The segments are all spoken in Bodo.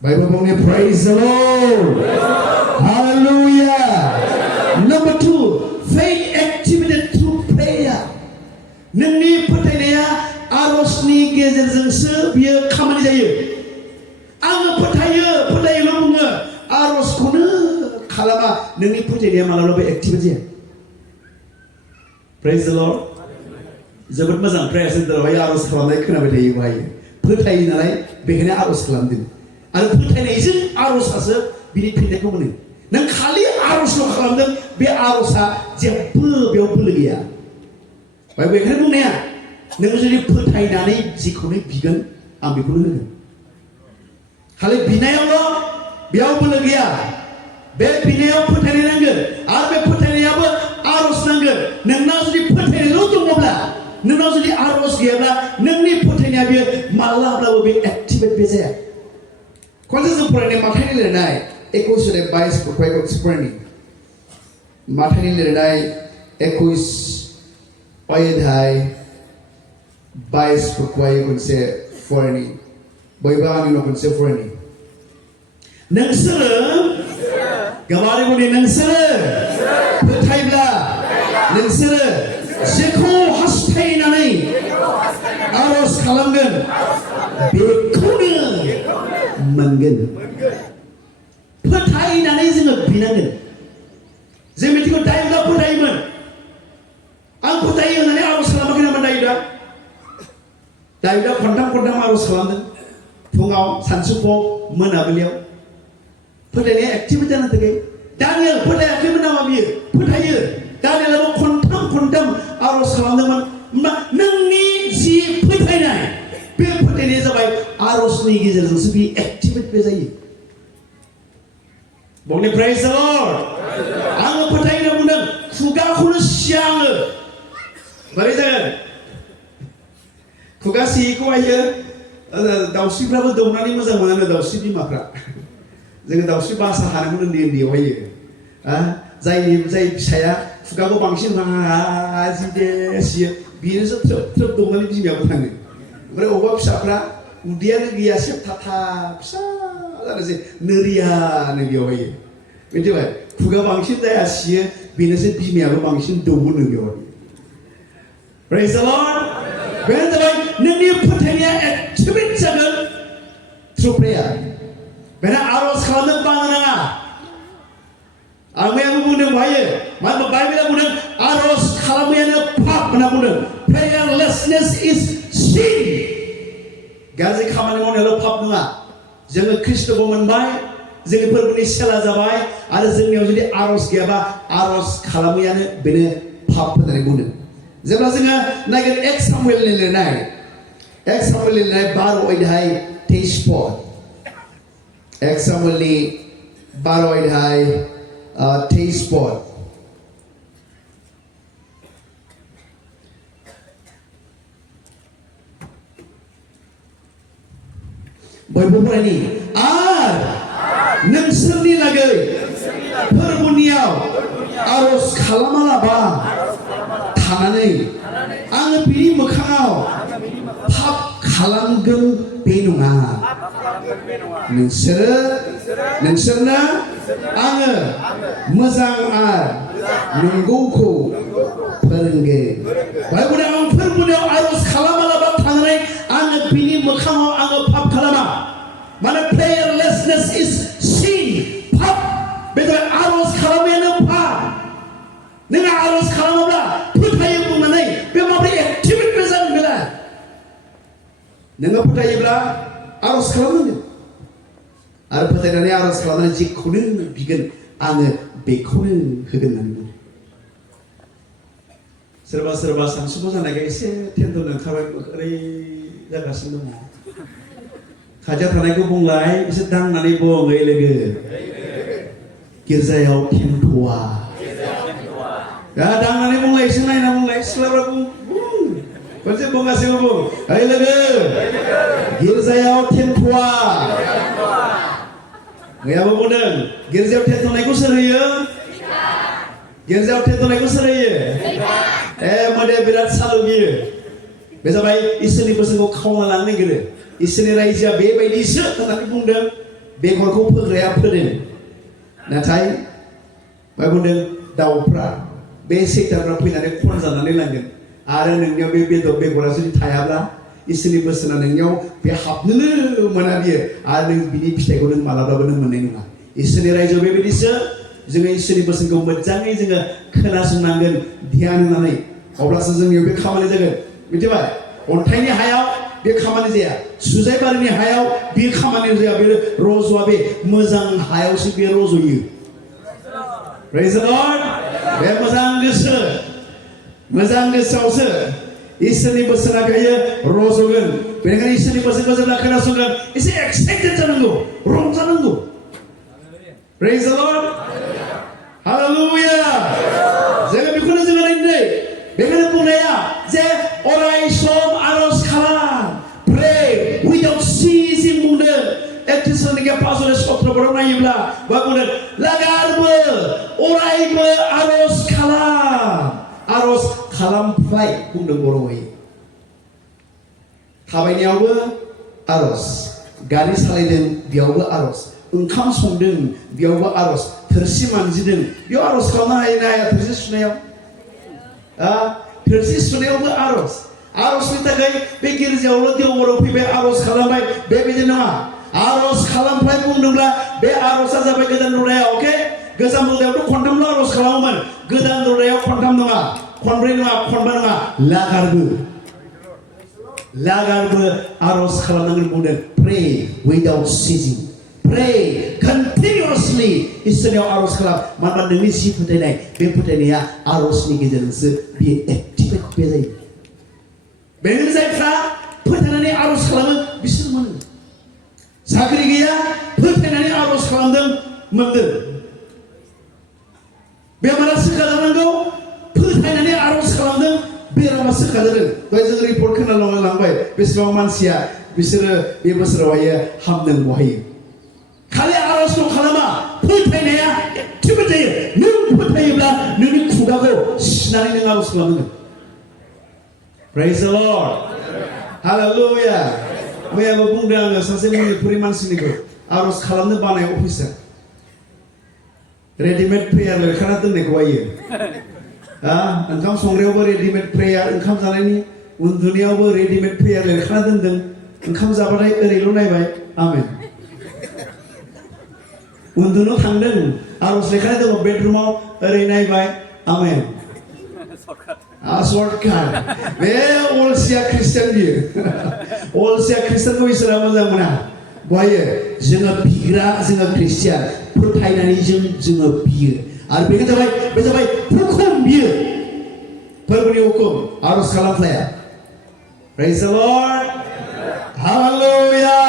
Bible bukan praise the Lord. Hallelujah. Number 2, faith activated through prayer. नोंनि फोथायनाया आरजनि गेजेरजोंसो बियो खामानि जायो. आङो फोथायोल' बुङो, आरजखौनो खालामा, नोंनि फोथायनाया मालाबाबो एक्टिभेट जाया. Praise the Lord. जोबोद मोजां प्रेयार सेन्टारावहाय आरज खालामनाय खोनाबाय थायो बाहाय. फोथायो नालाय बेखायनो आरज खालामदों. आरो फोथायनायजों आरजआसो बिनि फिननायखौ मोनो. नों खालि आरजल' खालामदों, बे आरजआ जेबो बेयाव बोलो गैया. बेखायनो बुंनाया, नों जुदि फोथायनानै जिखौनो बिगोन आं बेखौनो होगोन. खालि बिनायावल' बेयाव बोलो गैया. बे बिनायाव फोथायनाय नांगोन, आरो बे फोथायनायाबो आरज नांगोन. नोंना जुदि फोथायनायल' दङब्ला, नोंनाव जुदि आरज गैयाब्ला, नोंनि फोथायनाया बेयो माब्लाबाबो बे एक्टिभेट बे जाया. खनसे जों फरायनाय माथाइनि लिरनाय 21:22 फरायनि. माथाइनि लिरनाय 21:22 खनसे फरायनि. बयबो आंनि उनाव खनसे फरायनि. नोंसोरो गावारि बुंनि, नोंसोरो फोथायब्ला, नोंसोरो जेखौ हास्थायनानै आरज खालामगोन बेखौनो मोनगोन. फोथायनानै जोङो बिनांगोन. जों बिदिखौ दायोब्ला फोथायोमोन. आं फोथायो होननानै आरज खालामाखै नामा दायोब्ला खनथाम आरज खालामदों. फुङाव, सानसुफुआव, मोनाबिलियाव. फोथायनाया एक्टिभेट जानो थाखाय. दानियेल फोथायाखैमोन नामा बियो? फोथायो. दानियेलाबो खनथाम आरज खालामदोंमोन. नोंनि जि फोथायनाय, बे फोथायनाया जाबाय आरजनि गेजेरजोंसो बे एक्टिभेट बे जायो. बुंनि प्रेज द लर्ड. आङो फोथायनो बुंदों, खुगाखौनो सिया आङो. बोरै जागोन? खुगा सियैखौहायो दाउस्रिफ्राबो दौनानै मोजां मोनो, दाउस्रि बिमाफ्रा. जोङो दाउस्रि बासा हानोमोन उन्दैयावहायो. जाय फिसाया खुगाखौ बांसिन सियो, बेनोसो थ्रोब दौनानै बिमायावबो थाङो. ओमफ्राय अबेबा फिसाफ्रा उदैयानो गैया, सेबथाथा फिसा जानोसै, नोरियानो बेवहायो. मिथिबाय? खुगा बांसिन जाया सियो, बेनोसो बिमायाबो बांसिन दौमोनो बेवहाय. Praise the Lord. बेनो जाबाय नोंनि फोथायनाया एक्टिभेट जागोन थ्रु प्रेयार. बेनो आरज खालामनो बानो नाङा. आं मैयाबो बुंदों बाहायो, मानो होनबा बाइबेला बुंदों आरज खालामनायानो पाप होनना बुंदों. Prayerlessness is sin. गाज्रि खामानि मावनायाल' पाप नङा. जोङो ख्रिस्ट'बो मोनबाय, जोंनि फोरबोनि सेला जाबाय, आरो जोंनियाव जुदि आरज गैयाबा आरज खालामैयानो बेनो पाप होननानै बुंदों. जेब्ला जोङो नायगोन 1 सामुएलनि लिरनाय 12:23. 1 सामुएलनि 12:23. बयबो फरायनि. आर नोंसोरनि लागै फोरबोनियाव आरज खालामालाबा थानानै आङो बिनि मोखाङाव पाप खालामगोन बे नङा. नोंसोरनो आङो मोजां आरो नंगौखौ फोरोंगोन. बाइबेलाव आं फोरबोनियाव आरज खालामालाबा थानानै आङो बिनि मोखाङाव आङो पाप खालामा. माने prayerlessness is sin. पाप. बे आरज खालामनायानो पाप. नों आरज खालामाब्ला फोथायो बुंनानै बे माबोरै एक्टिभेट जागोन बेला? नोङो फोथायोब्ला आरज खालामनांगोन, आरो फोथायनानै आरज खालामनानै जेखौनो बिगोन आङो बेखौनो होगोन होननानै बुङो. सोरबा सानसुफु जानायखाय एसे टेनसन ओंखारबाय, ओरै जागासिनो दङ. खाथियाव थानायखौ बुंलाय, एसे दांनानै बुङो लोगो, गिर्जायाव टेन्ट'आ. दांनानै बुंलाय, एसे नायना बुंलाय, सिख्लाफ्रा बुं खनसे बुंगासिनो बुं, ओइ लोगो, गिर्जायाव टेन्ट'आ. मैयाबो बुंदों, गिर्जायाव टेन्ट'नायखौ सोर होयो? गिर्जायाव टेन्ट'नायखौ सोर होयो? मोदाया बिराद सालु बियो. बे जाबाय इसोरनि बोसोनखौ खावना लानो नागिरो. इसोरनि रायजोआ बेबायदिसो होननानै बुंदों, बेगरखौ फोग्राया फोदों नाथाय मा बुंदों दाउफ्रा बे सेक्टारफ्रा फैनानै खनजानानै लांगोन आरो नोंनियाव बे बेगरा जुदि थायाब्ला इसोरनि बोसोना नोंनियाव बे हाबनोनो मोना बियो आरो नों बिनि फिथाइखौ नों मालाबाबो नों मोननाय नङा इसोरनि रायजोआव बेबायदिसो जोङो इसोरनि बोसोनखौ मोजाङै जोङो खोनासंनांगोन ध्यान होनानै अब्लासो जोंनियाव बे खामानि जागोन मिथिबाय अन्थाइनि हायाव बे खामानि जाया सुजाइबारिनि हायाव बे खामानि जाया बे रज'आ बे मोजां हायावसो बे रज'यो Praise the Lord बे मोजां गोसोआवसो इसोरनि बोसोना बेयो रज'गोन बेनिखायनो इसोरनि बोसोनखौ जेब्ला खोनासंगोन एसे एक्साइटेड जानांगौ रंजानांगौ Praise the Lord Hallelujah जोङो बेखौनो जोङो नायनो बेखौनो बुंनाया जे अराय सम आरज खालाम pray without ceasing बुंदों एक्टिसनिया 5:17 नायोब्ला मा बुंदों लागारबो अरायबो आरज खालामफ्लाय बुंदों बर'यै थाबायनायावबो आरज गारि सालायदों बेयावबो आरज ओंखाम संदों बेयावबो आरज थोरसि मानजिदों बेयाव आरज खालामनो हायो ना हाया थोरसि सुनायाव थोरसि सुनायावबो आरजनि थाखाय बे गिर्जायावल' देवबराव फैबाय आरज खालामबाय बेबायदि नङा आरज खालामफ्लाय बुंदोंब्ला बे आरजआ जाबाय गोदान रुरायाव अके गोजाम रुरायावथ' खनथामल' आरज खालामोमोन गोदान रुरायाव खनथाम नङा खनब्रै नङा खनबा नङा लागारबो आरज खालामनांगोन बुंदों pray without ceasing pray continuously इसोरनियाव आरज खालाम मानोना नोंनि जि फोथायनाय बे फोथायनाया आरजनि गेजेरजोंसो बियो एक्टिभेट बे जायो बेनिखायनो जायफ्रा फोथायनानै आरज खालामो बिसोर मोनो साख्रि गैया फोथायनानै आरज खालामदों मोनदों बेमारा सोखाजानांगौ फोथायनानै आरज खालामदों बेरामा सोखाजादों दहाय जों रिपर्ट खोनालांबाय बेसेबां मानसिया बिसोरो बे बोसोरावहाय हामदों बहायो खालि आरजल' खालामा फोथायनाया एक्टिभेट जायो नों फोथायोब्ला नोंनि खुगाखौ सिनानै नों आरज खालामनांगोन Praise the Lord Hallelujah मैयाबो बुंदों आङो सासे मनिपुरि मानसिनिखौ आरज खालामनो बानाय अफिसार रेडिमेड प्रेयार लिरखाना दोननायखौ आयो ओंखाम संग्रायावबो रेडिमेड प्रेयार ओंखाम जानायनि उन्दुनायावबो रेडिमेड प्रेयार लिरखाना दोनदों ओंखाम जाबाथाय ओरैल' नायबाय आमेन उन्दुनो थांदों आरज लिरखाना दङ बेडरुमाव ओरै नायबाय आमेन शर्टकाट बे अलसिया ख्रिस्टियान बियो अलसिया ख्रिस्टियानखौ इसोरा मोजां मोना बहायो जोङो बिग्रा जोङो ख्रिस्टियान फोथायनानै जोङो बियो आरो बे जाबाय हुकुम बियो फोरबोनि हुकुम आरज खालामफ्लाया Praise the Lord Hallelujah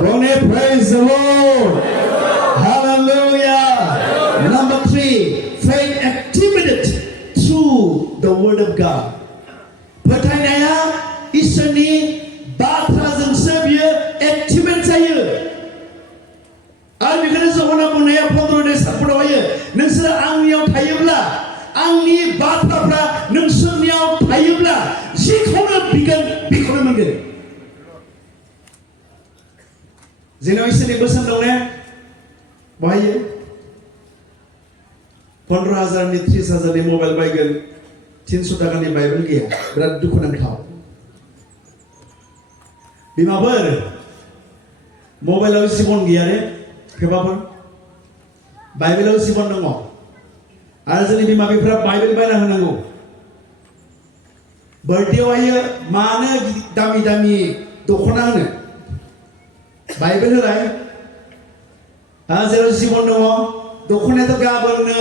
बुंने Praise the Lord Hallelujah Number 3 faith activated through the word of God फोथायनाया इसोरनि बाथ्राजोंसो बियो एक्टिभेट जायो आरो बेखौनो जहना बुंनाया 15:7 नोंसोर आंनियाव थायोब्ला आंनि बाथ्राफ्रा नोंसोरनियाव थायोब्ला जिखौनो बिगोन बेखौनो मोनगोन जोंनाव इसोरनि बोसोन दं ने बहायो 15,000 30,000 मबाइल बायगोन 300 टाकानि बाइबेल गैया बिराद दुखुनांथाव बिमाफोर मबाइलाव जिबन गैया रे बिफाफोर बाइबेलाव जिबन दङ आरो जोंनि बिमा बिफाफ्रा बाइबेल बायना होनांगौ बार्थडेआवहाय मानो दामि दख'ना होनो बाइबेल होलाय जेराव जिबन दङ दख'नायाथ' गाबोननो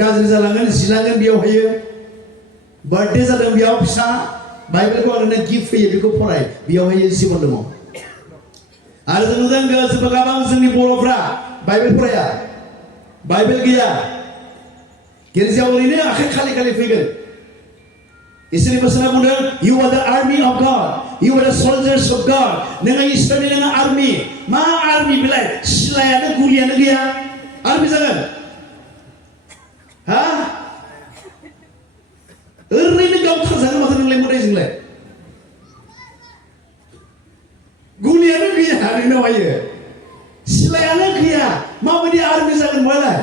गाज्रि जालांगोन जिलांगोन बेयावहाय बार्थडे जादों बेयाव फिसा बाइबेलखौ आंनो गिफ्ट होयो बेखौ फराय बेयावहाय जिबन दङ आरो जों नुदों गोबां जोंनि बर'फ्रा बाइबेल फराया बाइबेल गैया गिर्जायाव ओरैनो आखाइ खालि फैगोन इसोरनि बोसोना बुंदों you are the army of God you are the soldiers of God नोङो इसोरनि नोङो आर्मि मा आर्मि बेलाय सिलायानो गुलियानो गैया आर्मि जागोन ओरैनो गावथारजागोन माथो नोंलाय मोदायजोंलाय गुलियानो गैया नोंनावहायो सिलायानो गैया माबायदि आर्मि जागोन बहालाय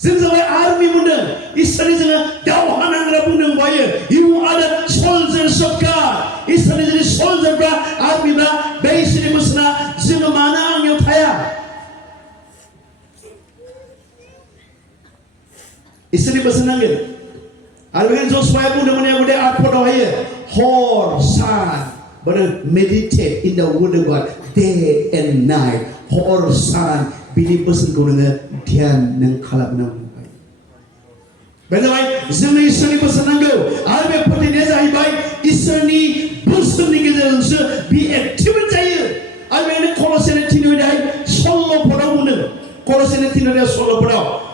जों जाबाय आर्मि बुंदों इसोरनि जोङो दावहा नांग्रा बुंदों बहायो you are the soldiers of God इसोरनि जोंनि सोल्जारफ्रा आर्मिफ्रा बे इसोरनि बोसोना जोङो मानो आंनियाव थाया इसोरनि बोसोन नांगोन आरो बेखायनो जसुवाया बुंदोंमोन गटे 8 पदआवहाय हर सान but meditate in the word of God day and night hor सान बिनि बोसोनखौ नोङो ध्यान नों खालामनांगौ बे जाबाय जोंनो इसोरनि बोसोन नांगौ आरो बे फोथायनाया जाहैबाय इसोरनि बोसोननि गेजेरजोंसो बि एक्टिभेट जायो आरो बेखायनो कल'सियानि 3:16 पदआव बुंदों कल'सियानि 3:16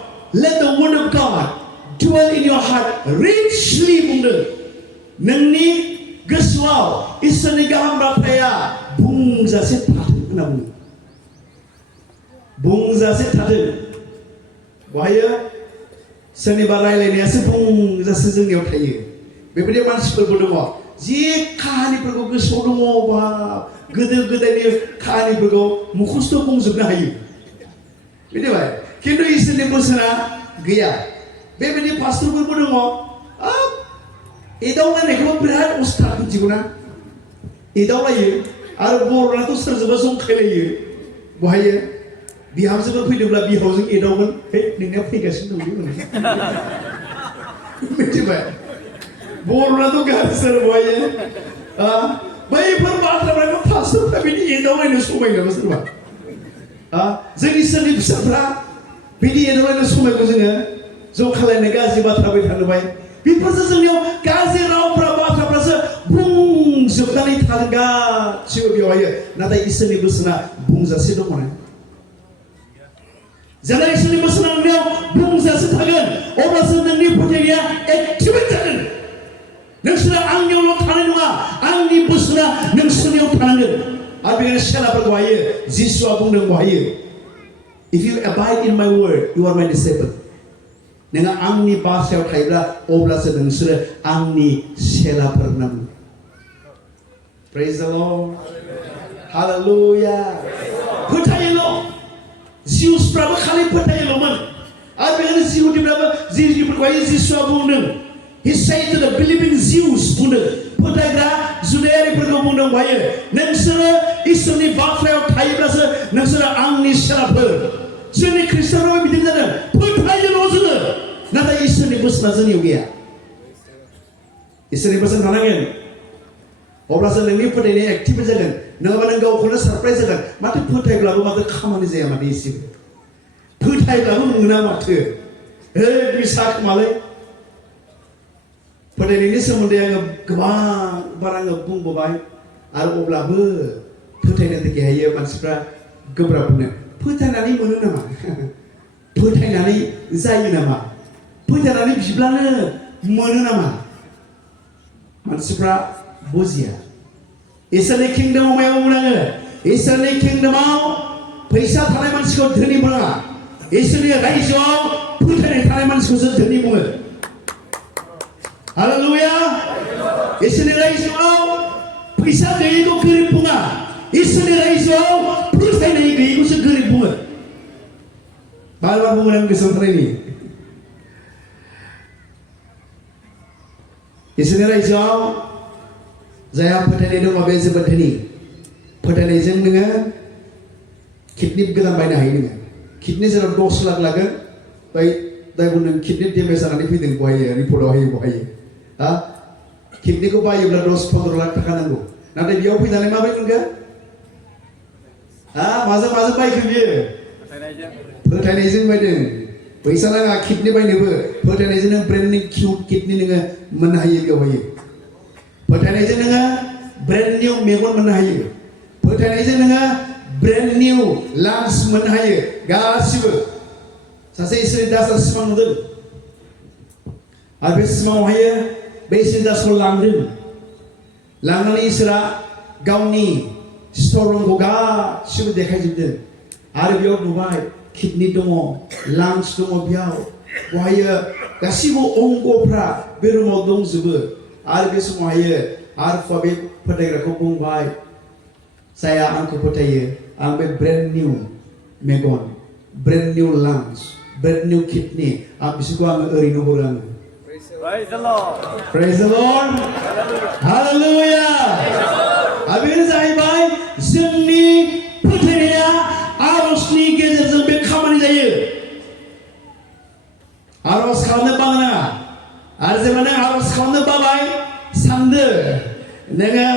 let the word of God dwell in your heart richly बुंदों नोंनि गोसोआव इसोरनि गाहाम बाथ्राया बुंजासे थाथों होनना बुङो बुंजासे थाथों बहायो सोरनिबा रायलायनायासो बुंजासे जोंनियाव थायो बेबायदि मानसिफोरबो दङ जि काहानिफोरखौ गोसोआव दङ बा गोदो गोदायनि काहानिफोरखौ मुखस्थ' बुंजोबनो हायो मिथिबाय खिन्थु इसोरनि बोसोना गैया बेबायदि पास्टरफोरबो दङ एदावलायनायखौ बिराद उस्ताद मिथिगौना एदावलायो आरो बर'नाथ' सोरजोंबा जंखायलायो बहायो बिहामजोफोर फैदोंब्ला बिहावजों एदावगोन हे नोंनिया फैगासिनो दं मिथिबाय बर'नाथ' गाज्रि बहायो बैफोर बाथ्राफोरखौ पास्टरफ्रा बिदि एदावलायनो समायनाबो सोरबा जोंनि इसोरनि फिसाफ्रा बिदि एदावलायनो समायखौ जोङो जंखायलायनाय गाज्रि बाथ्राबो थानोबाय बेफोरसो जोंनियाव गाज्रि रावफ्रा बाथ्राफ्रासो बुंजोबनानै थागोन गासिबो बेवहायो नाथाय इसोरनि बोसोना बुंजासे दङ जेब्ला इसोरनि बोसोना नोंनियाव बुंजासे थागोन अब्लासो नोंनि फोथायनाया एक्टिभेट जागोन नोंसोरा आंनियावल' थानाय नङा आंनि बोसोना नोंसोरनियाव थानांगोन आरो बेखायनो सेलाफोरखौ हायो जिसुआ बुंदों बहायो if you abide in my word you are my disciple नोङो आंनि बाथ्रायाव थायोब्ला अब्लासो नोंसोरो आंनि सेलाफोर होनना बुङो praise the Lord hallelujah फोथायोल' जिउसफ्राबो खालि फोथायोल'मोन आरो बेखायनो जिहुदिफ्राबो जिहुदिफोरखौहाय जिसुआ बुंदों he said to the believing Jews बुंदों फोथायग्रा जुदायारिफोरखौ बुंदों बहायो नोंसोरो इसोरनि बाथ्रायाव थायोब्लासो नोंसोरो आंनि सेलाफोर जोंनि ख्रिस्टियानफ्राबो बिदिनो जादों फोथायोल' जोङो नाथाय इसोरनि बोसोना जोंनियाव गैया इसोरनि बोसोन थानांगोन अब्लासो नोंनि फोथायनाया एक्टिभेट जागोन नङाबा नों गावखौनो सारप्राइज जागोन माथो फोथायब्लाबो माथो खामानि जाया माथो एसेबो फोथायब्लाबो मोना माथो हे बिसा खोमालै फोथायनायनि सोमोन्दै आङो गोबां बार आङो बुंबोबाय आरो अब्लाबो फोथायनो थाखाय मानसिफ्रा गोब्राब मोनो फोथायनानै मोनो नामा फोथायनानै जायो नामा फोथायनानै बिब्लानो मोनो नामा मानसिफ्रा बुजिया इसोरनि किंडमाव मायाव बुंनाङो इसोरनि किंडमाव फैसा थानाय मानसिखौ धोनि बुङा इसोरनि रायजोआव फोथायनाय थानाय मानसिखौसो धोनि बुङो हालेलुया इसोरनि रायजोआव फैसा गैयैखौ गोरिब बुङा इसोरनि रायजोआव फोथायनाय गैयैखौसो गोरिब बुङो बार बार बुङो आं गोसोआव थानायनि इसोरनि रायजोआव जायहा फोथायनाय दङ बे जोबोद धोनि फोथायनायजों नोङो किडनि गोदान बायनो हायो नोङो किडनि जेराव 10 लाख लागोन बै दायबो नों किडनि डेमेज जानानै फैदों बहायो रिपर्टआव हायो बहायो किडनिखौ बायोब्ला 10-15 लाख थाखा नांगौ नाथाय बेयाव फैनानै माबायदि मोनगोन माजों बायखो बियो फोथायनायजों बायदों फैसा नाङा किडनि बायनोबो फोथायनायजों नों ब्रेन्ड निउ किउट किडनि नोङो मोननो हायो बेवहायो फोथायनायजों नोङो ब्रेन्ड निउ मेगन मोननो हायो फोथायनायजों नोङो ब्रेन्ड निउ लांस मोननो हायो गासिबो सासे इसोरनि दासआ सिमां नुदों आरो बे सिमाङावहाय बे इसोरनि दासखौ लांनानै इसोरा गावनि स्टर रुमखौ गासिबो देखायजोबदों आरो बेयाव नुबाय किडनि दङ लांस दङ बेयाव बहायो गासिबो अंगफ्रा बे रुमाव दंजोबो आरो बे समावहाय आरो बे फोथायग्राखौ बुंबाय जाया आंखौ फोथायो आं बे ब्रेन्ड निउ मेगन, ब्रेन्ड निउ लांस, ब्रेन्ड निउ किडनी आं बिसोरखौ आङो ओरैनो हरो आङो। Praise the Lord. Praise the Lord. Hallelujah. बेनो जाहैबाय जोंनि फोथायनाया आरजनि गेजेरजों बे खामानि जायो। आरज खालामनो बानो नाङा। आरो जेब्ला नों आरज खालामनो बाबाय सानदो नोङो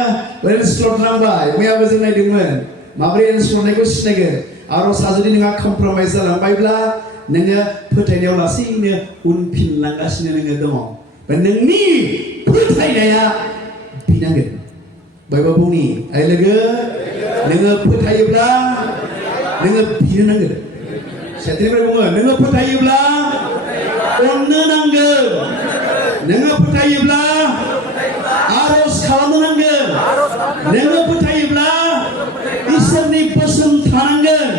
रेन्सलट नांबाय मैयाबो जों नायदोंमोन माबोरै रेन्सलटनायखौ सिनायगोन आरजआ जुदि नोंहा कमप्रमाइज जालांबायब्ला नोङो फोथायनायाव लासैनो उनफिनलांगासिनो नोङो दङ नोंनि फोथायनाया बिनांगोन बयबो बुंनि आइ लोगो नोङो फोथायोब्ला नोङो बिनो नांगोन सेथिनिफ्राय बुङो नोङो फोथायोब्ला अननो नांगोन नोङो फोथायोब्ला आरज खालामनो नांगोन नोङो फोथायोब्ला इसोरनि बोसोन थानांगोन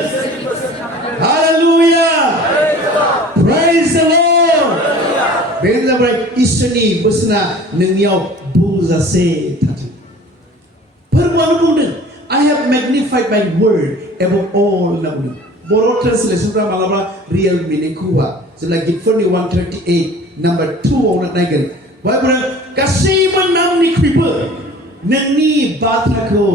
हालेलुया प्रेज द लर्ड बेनो जाबाय इसोरनि बोसोना नोंनियाव बुंजासे थाथों फोरबोआनो बुंदों I have magnified my word above all होनना बुंदों बर' ट्रेन्सलेसनफ्रा मालाबा रियेल मिनिंखौ होआ जेब्ला गिफ्टफोरनि 138 नाम्बार 2 आव नायगोन बाइबेलाव गासैबो नामनिख्रुइबो नोंनि बाथ्राखौ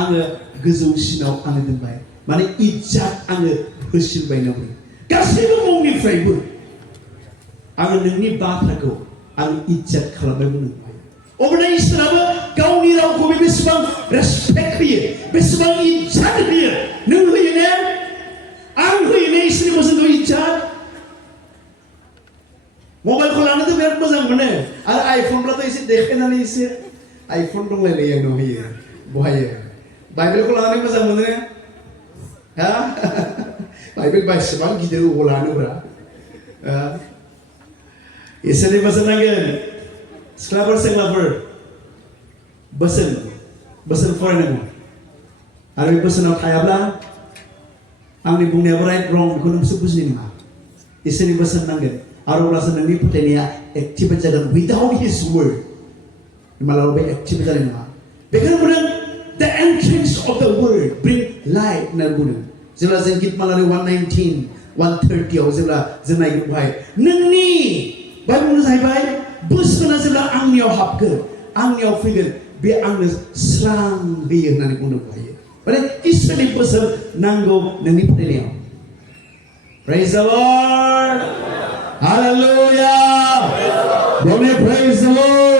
आङो गोजौसिनाव आङो दोनबाय माने इज्जत आङो होसिनबाय होनना बुंदों गासैबो मुंनिफ्रायबो आङो नोंनि बाथ्राखौ आं इज्जत खालामबाय बुंदों अब्ला इसोराबो गावनि रावखौ बेसेबां रेसपेक्ट होयो बेसेबां इज्जत होयो नों होयो ने आं होयो ने इसोरनि बोसोनखौ इज्जत मबाइलखौ लानोथ' बिराद मोजां मोनो आरो आइफनब्लाथ' एसे देखायनानै एसे आइफन दंलायलायो आंनाव होयो बहायो बाइबेलखौ लानानै मोजां मोनो हा बाइबेल बायसेबां गिदिर अबाव लानोब्रा इसोरनि बोसोन नांगोन सिख्लाफोर सेंग्राफोर बोसोन फरायनांगौ आरो बे बोसोनाव थायाब्ला आंनि बुंनायाबो राइट रं बेखौ नोंसोर बुजिनाय नङा इसोरनि बोसोन नांगोन आरो अब्लासो नोंनि फोथायनाया एक्टिभेट जागोन विदाउट हिज वर्ड मालाबा बे एक्टिभेट जानाय नङा बेखौनो बुंदों the entrance of the word bring light होनना बुंदों जेब्ला जों गितमालानि 119 130 आव जेब्ला जों नायगोन बेवहाय नोंनि बाइबेलनि जाहैबाय बोसोना जेब्ला आंनियाव हाबगोन आंनियाव फैगोन बे आंनो स्रां होयो होननानै बुंनो हायो माने इसोरनि बोसोन नांगौ नोंनि फोथायनायाव Praise the Lord Hallelujah Praise the Lord